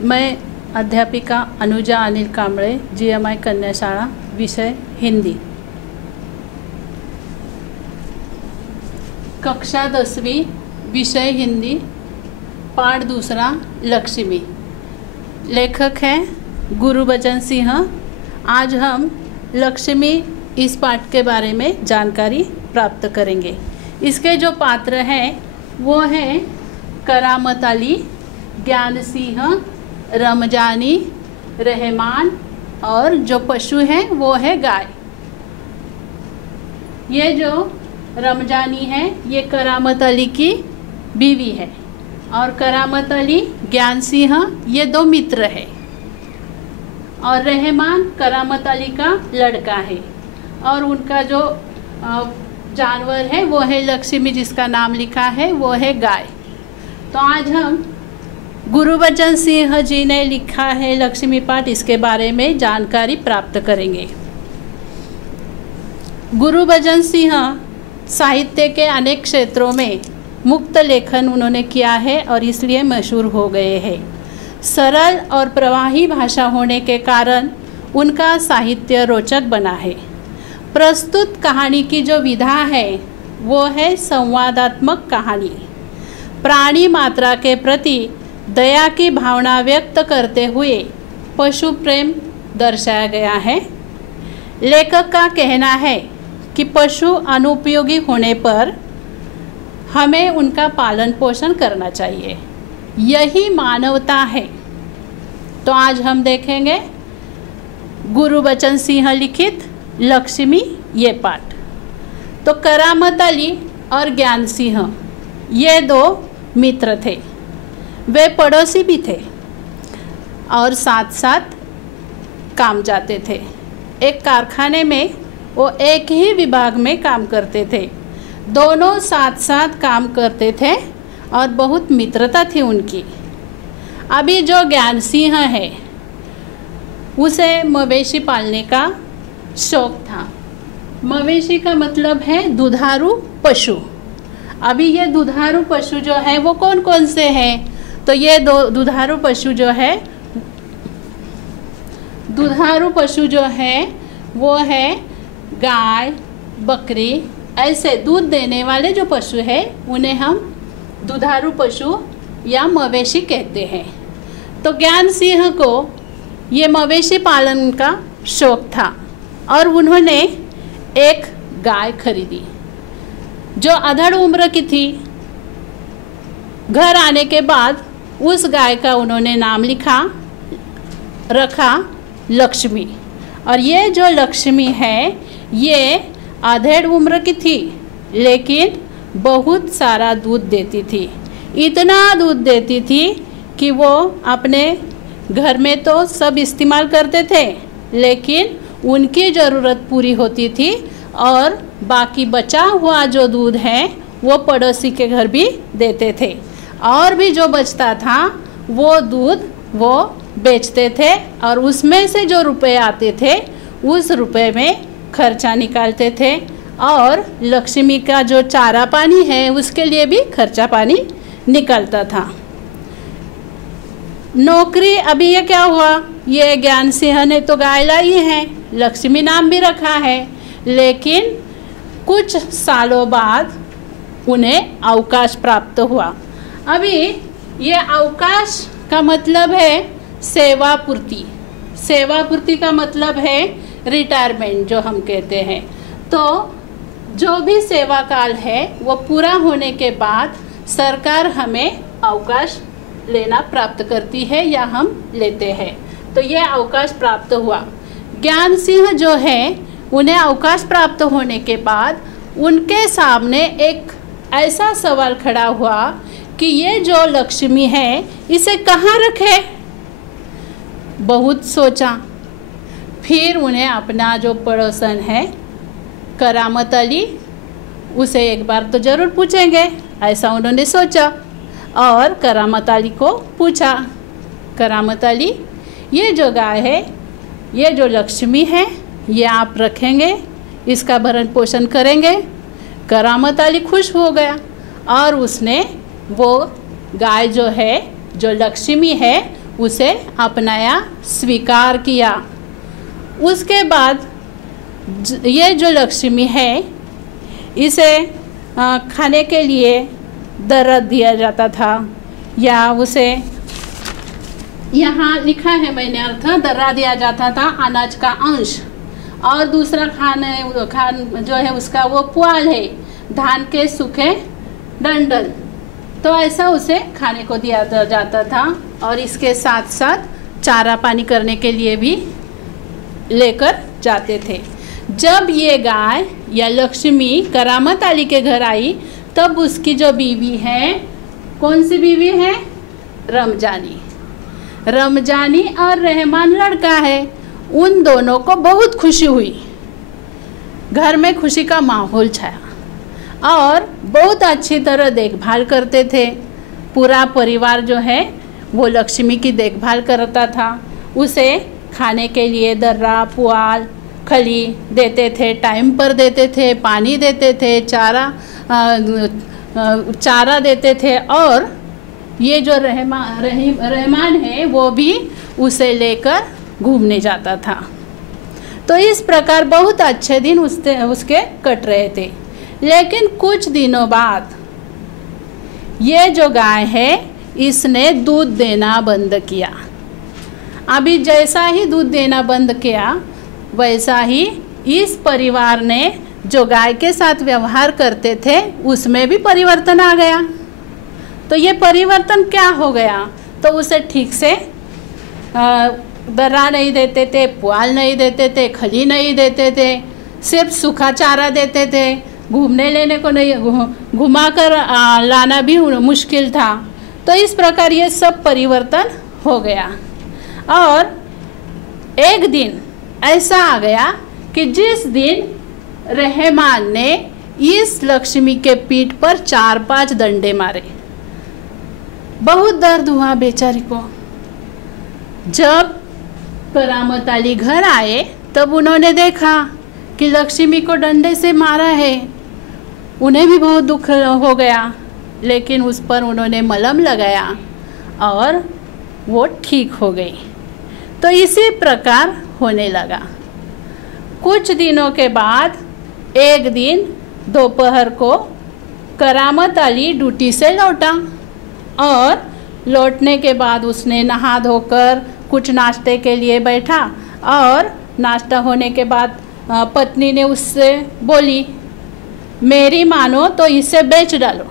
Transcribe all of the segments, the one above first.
मैं अध्यापिका अनुजा अनिल कांबळे, GMI कन्या शाळा, विषय हिंदी। कक्षा 10वीं, विषय हिंदी, पाठ दूसरा, लक्ष्मी। लेखक हैं गुरुबचन सिंह। आज हम लक्ष्मी इस पाठ के बारे में जानकारी प्राप्त करेंगे। इसके जो पात्र हैं वो हैं करामत अली, ज्ञान सिंह, रमजानी, रहमान, और जो पशु हैं वो है गाय। ये जो रमजानी है ये करामत अली की बीवी है, और करामत अली, ज्ञान सिंह ये दो मित्र है, और रहमान करामत अली का लड़का है, और उनका जो जानवर है वो है लक्ष्मी, जिसका नाम लिखा है वो है गाय। तो आज हम गुरुबचन सिंह जी ने लिखा है लक्ष्मी पाठ, इसके बारे में जानकारी प्राप्त करेंगे। गुरुबचन सिंह साहित्य के अनेक क्षेत्रों में मुक्त लेखन उन्होंने किया है और इसलिए मशहूर हो गए हैं। सरल और प्रवाही भाषा होने के कारण उनका साहित्य रोचक बना है। प्रस्तुत कहानी की जो विधा है वो है संवादात्मक कहानी। प्राणी मात्रा के प्रति दया की भावना व्यक्त करते हुए पशु प्रेम दर्शाया गया है। लेखक का कहना है कि पशु अनुपयोगी होने पर हमें उनका पालन पोषण करना चाहिए, यही मानवता है। तो आज हम देखेंगे गुरुबचन सिंह लिखित लक्ष्मी ये पाठ। तो करामत अली और ज्ञान सिंह ये दो मित्र थे, वे पड़ोसी भी थे और साथ साथ काम जाते थे। एक कारखाने में वो एक ही विभाग में काम करते थे। दोनों साथ साथ काम करते थे और बहुत मित्रता थी उनकी। अभी जो ज्ञान सिंह है उसे मवेशी पालने का शौक था। मवेशी का मतलब है दुधारू पशु। अभी ये दुधारू पशु जो है वो कौन कौन से हैं? तो ये दो दुधारू पशु जो है, दुधारू पशु जो है वो है गाय, बकरी, ऐसे दूध देने वाले जो पशु है उन्हें हम दुधारू पशु या मवेशी कहते हैं। तो ज्ञान सिंह को ये मवेशी पालन का शौक था और उन्होंने एक गाय खरीदी जो अधड़ उम्र की थी। घर आने के बाद उस गाय का उन्होंने नाम रखा लक्ष्मी। और ये जो लक्ष्मी है ये अधेड़ उम्र की थी, लेकिन बहुत सारा दूध देती थी। इतना दूध देती थी कि वो अपने घर में तो सब इस्तेमाल करते थे, लेकिन उनकी ज़रूरत पूरी होती थी और बाकी बचा हुआ जो दूध है वो पड़ोसी के घर भी देते थे, और भी जो बचता था वो दूध वो बेचते थे और उसमें से जो रुपए आते थे उस रुपए में खर्चा निकालते थे, और लक्ष्मी का जो चारा पानी है उसके लिए भी खर्चा पानी निकलता था। नौकरी, अभी ये क्या हुआ, ये ज्ञान सिंह ने तो गाय लाई है, लक्ष्मी नाम भी रखा है, लेकिन कुछ सालों बाद उन्हें अवकाश प्राप्त हुआ। अभी ये अवकाश का मतलब है सेवा पूर्ति। सेवा पूर्ति का मतलब है रिटायरमेंट जो हम कहते हैं। तो जो भी सेवा काल है वो पूरा होने के बाद सरकार हमें अवकाश लेना प्राप्त करती है या हम लेते हैं। तो ये अवकाश प्राप्त हुआ। ज्ञान सिंह जो है उन्हें अवकाश प्राप्त होने के बाद उनके सामने एक ऐसा सवाल खड़ा हुआ कि ये जो लक्ष्मी है इसे कहाँ रखे। बहुत सोचा, फिर उन्हें अपना जो पड़ोसन है करामत अली उसे एक बार तो ज़रूर पूछेंगे, ऐसा उन्होंने सोचा और करामत अली को पूछा, करामत अली ये जो गाय है, ये जो लक्ष्मी है, ये आप रखेंगे, इसका भरण पोषण करेंगे? करामत अली खुश हो गया और उसने वो गाय जो है, जो लक्ष्मी है, उसे अपनाया, स्वीकार किया। उसके बाद ये जो लक्ष्मी है इसे खाने के लिए दर्द दिया जाता था, या उसे यहाँ लिखा है मैंने अर्थ, दर्रा दिया जाता था अनाज का अंश, और दूसरा खान जो है उसका वो पुआल है, धान के सूखे डंडल। तो ऐसा उसे खाने को दिया जाता था, और इसके साथ साथ चारा पानी करने के लिए भी लेकर जाते थे। जब ये गाय या लक्ष्मी करामत अली के घर आई तब उसकी जो बीवी है, कौन सी बीवी है? रमजानी। रमजानी और रहमान लड़का है। उन दोनों को बहुत खुशी हुई, घर में खुशी का माहौल छाया और बहुत अच्छी तरह देखभाल करते थे। पूरा परिवार जो है वो लक्ष्मी की देखभाल करता था। उसे खाने के लिए दर्रा, पुआल, खली देते थे, टाइम पर देते थे, पानी देते थे, चारा देते थे, और ये जो रहमान है वो भी उसे लेकर घूमने जाता था। तो इस प्रकार बहुत अच्छे दिन उसके कट रहे थे। लेकिन कुछ दिनों बाद ये जो गाय है इसने दूध देना बंद किया। अभी जैसा ही दूध देना बंद किया वैसा ही इस परिवार ने जो गाय के साथ व्यवहार करते थे उसमें भी परिवर्तन आ गया। तो ये परिवर्तन क्या हो गया? तो उसे ठीक से दर्रा नहीं देते थे, पुआल नहीं देते थे, खली नहीं देते थे, सिर्फ सूखा चारा देते थे। घूमने लेने को नहीं, घुमा कर लाना भी मुश्किल था। तो इस प्रकार ये सब परिवर्तन हो गया। और एक दिन ऐसा आ गया कि जिस दिन रहमान ने इस लक्ष्मी के पीठ पर 4-5 डंडे मारे। बहुत दर्द हुआ बेचारी को। जब करामत अली घर आए तब उन्होंने देखा कि लक्ष्मी को डंडे से मारा है। उन्हें भी बहुत दुख हो गया, लेकिन उस पर उन्होंने मलहम लगाया और वो ठीक हो गई। तो इसी प्रकार होने लगा। कुछ दिनों के बाद एक दिन दोपहर को करामत अली ड्यूटी से लौटा, और लौटने के बाद उसने नहा धोकर कुछ नाश्ते के लिए बैठा, और नाश्ता होने के बाद पत्नी ने उससे बोली, मेरी मानो तो इसे बेच डालो।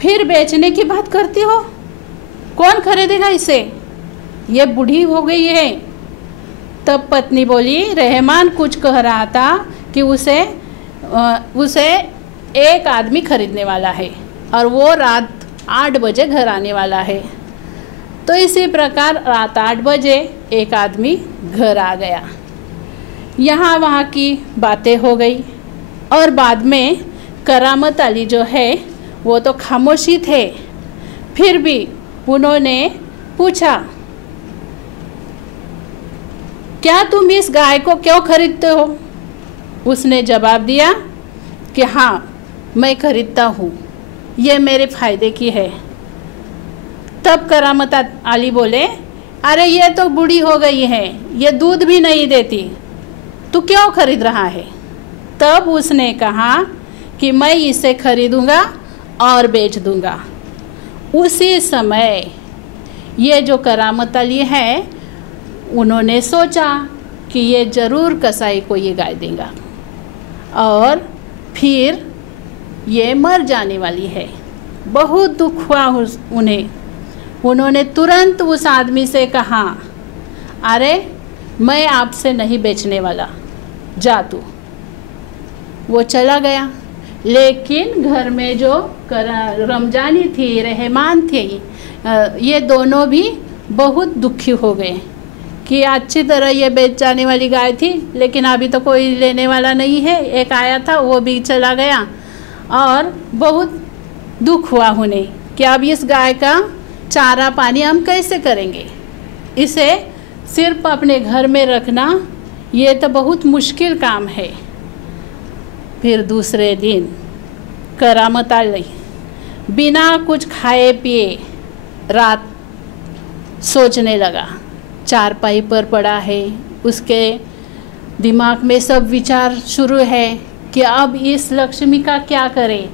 फिर बेचने की बात करती हो? कौन खरीदेगा इसे? ये बूढ़ी हो गई है। तब पत्नी बोली, रहमान कुछ कह रहा था कि उसे एक आदमी खरीदने वाला है और वो रात 8 बजे घर आने वाला है। तो इसी प्रकार रात 8 बजे एक आदमी घर आ गया। यहाँ वहाँ की बातें हो गई, और बाद में करामत अली जो है वो तो खामोशी थे। फिर भी उन्होंने पूछा, क्या तुम इस गाय को क्यों खरीदते हो? उसने जवाब दिया कि हाँ, मैं खरीदता हूँ, ये मेरे फ़ायदे की है। तब करामत अली बोले, अरे ये तो बूढ़ी हो गई है, ये दूध भी नहीं देती, तू क्यों खरीद रहा है? तब उसने कहा कि मैं इसे खरीदूंगा और बेच दूंगा। उसी समय ये जो करामत अली है उन्होंने सोचा कि ये ज़रूर कसाई को ये गाय देगा, और फिर ये मर जाने वाली है। बहुत दुख हुआ उन्हें। उन्होंने तुरंत उस आदमी से कहा, अरे मैं आपसे नहीं बेचने वाला, जा तू। वो चला गया। लेकिन घर में जो रमजानी थी, रहमान थी, ये दोनों भी बहुत दुखी हो गए कि अच्छी तरह ये बेच जाने वाली गाय थी, लेकिन अभी तो कोई लेने वाला नहीं है। एक आया था वो भी चला गया, और बहुत दुख हुआ उन्हें कि अब इस गाय का चारा पानी हम कैसे करेंगे। इसे सिर्फ अपने घर में रखना ये तो बहुत मुश्किल काम है। फिर दूसरे दिन करामत अली बिना कुछ खाए पिए रात सोचने लगा। चारपाई पर पड़ा है, उसके दिमाग में सब विचार शुरू है कि अब इस लक्ष्मी का क्या करें।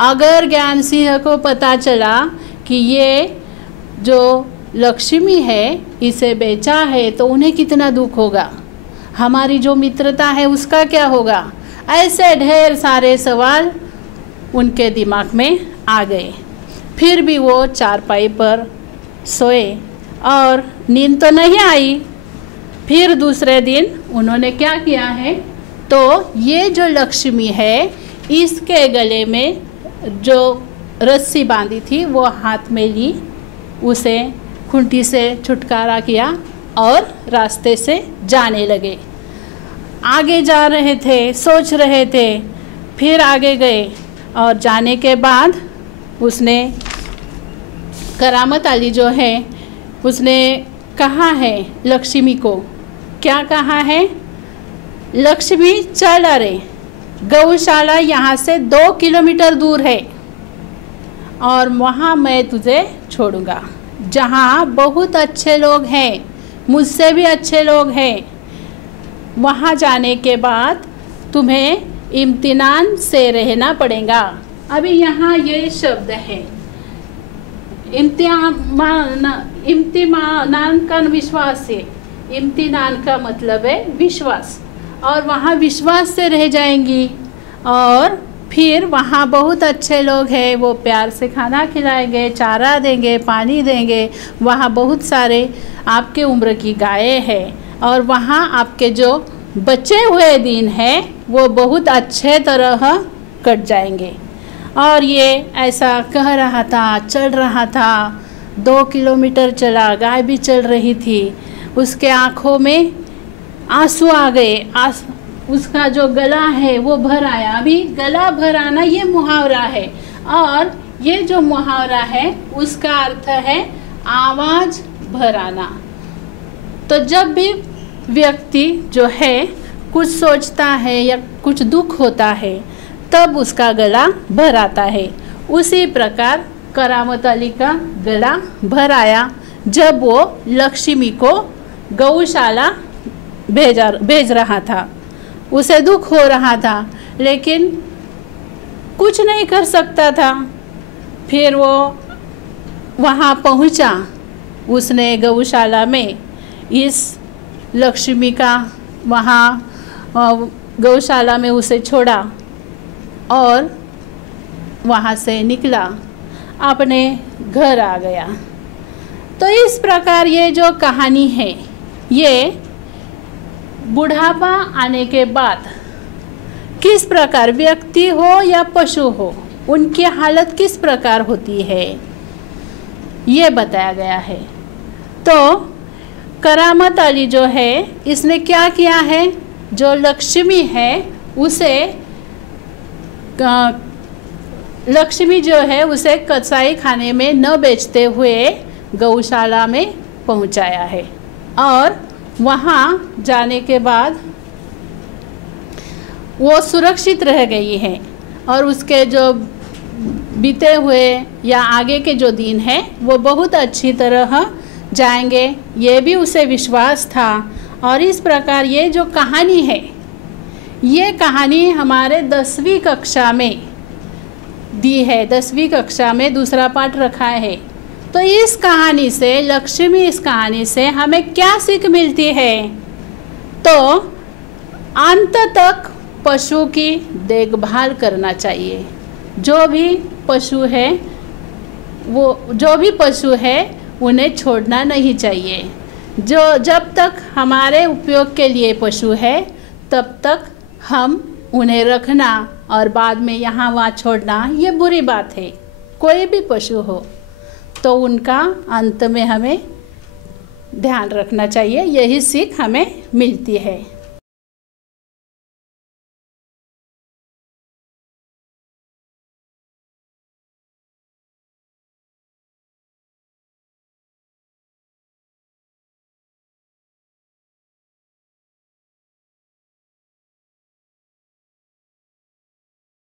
अगर ज्ञान सिंह को पता चला कि ये जो लक्ष्मी है इसे बेचा है तो उन्हें कितना दुख होगा, हमारी जो मित्रता है उसका क्या होगा। ऐसे ढेर सारे सवाल उनके दिमाग में आ गए। फिर भी वो चारपाई पर सोए और नींद तो नहीं आई। फिर दूसरे दिन उन्होंने क्या किया है, तो ये जो लक्ष्मी है इसके गले में जो रस्सी बांधी थी वो हाथ में ली, उसे खूंटी से छुटकारा किया और रास्ते से जाने लगे। आगे जा रहे थे, सोच रहे थे, फिर आगे गए और जाने के बाद उसने करामत अली जो है उसने कहा है लक्ष्मी को, क्या कहा है, लक्ष्मी चल, अरे गौशाला यहाँ से 2 किलोमीटर दूर है और वहाँ मैं तुझे छोड़ूंगा, जहाँ बहुत अच्छे लोग हैं, मुझसे भी अच्छे लोग हैं। वहाँ जाने के बाद तुम्हें इम्तिनान से रहना पड़ेगा। अभी यहाँ ये शब्द है इम्तिनान का विश्वास है। इम्तिनान का मतलब है विश्वास, और वहाँ विश्वास से रह जाएंगी और फिर वहाँ बहुत अच्छे लोग हैं, वो प्यार से खाना खिलाएंगे, चारा देंगे, पानी देंगे। वहाँ बहुत सारे आपके उम्र की गायें हैं और वहाँ आपके जो बचे हुए दिन हैं वो बहुत अच्छे तरह कट जाएंगे। और ये ऐसा कह रहा था, चल रहा था, 2 किलोमीटर चला, गाय भी चल रही थी, उसके आँखों में आंसू आ गए, उसका जो गला है वो भर आया। अभी गला भर आना ये मुहावरा है, और ये जो मुहावरा है उसका अर्थ है आवाज़ भर आना। तो जब भी व्यक्ति जो है कुछ सोचता है या कुछ दुख होता है तब उसका गला भर आता है। उसी प्रकार करामत अली का गला भर आया जब वो लक्ष्मी को गौशाला भेज रहा था। उसे दुख हो रहा था लेकिन कुछ नहीं कर सकता था। फिर वो वहाँ पहुँचा, उसने गौशाला में इस लक्ष्मी का वहाँ गौशाला में उसे छोड़ा और वहाँ से निकला, अपने घर आ गया। तो इस प्रकार ये जो कहानी है ये बुढ़ापा आने के बाद किस प्रकार व्यक्ति हो या पशु हो उनकी हालत किस प्रकार होती है ये बताया गया है। तो करामत अली जो है इसने क्या किया है, जो लक्ष्मी है उसे लक्ष्मी जो है उसे कसाई खाने में न बेचते हुए गौशाला में पहुंचाया है, और वहाँ जाने के बाद वो सुरक्षित रह गई है और उसके जो बीते हुए या आगे के जो दिन हैं वो बहुत अच्छी तरह जाएंगे, ये भी उसे विश्वास था। और इस प्रकार ये जो कहानी है ये कहानी हमारे 10वीं कक्षा में दी है, 10वीं कक्षा में दूसरा पाठ रखा है। तो इस कहानी से, लक्ष्मी इस कहानी से हमें क्या सीख मिलती है, तो अंत तक पशु की देखभाल करना चाहिए। जो भी पशु है उन्हें छोड़ना नहीं चाहिए। जब तक हमारे उपयोग के लिए पशु है तब तक हम उन्हें रखना और बाद में यहाँ वहाँ छोड़ना ये बुरी बात है। कोई भी पशु हो तो उनका अंत में हमें ध्यान रखना चाहिए, यही सीख हमें मिलती है।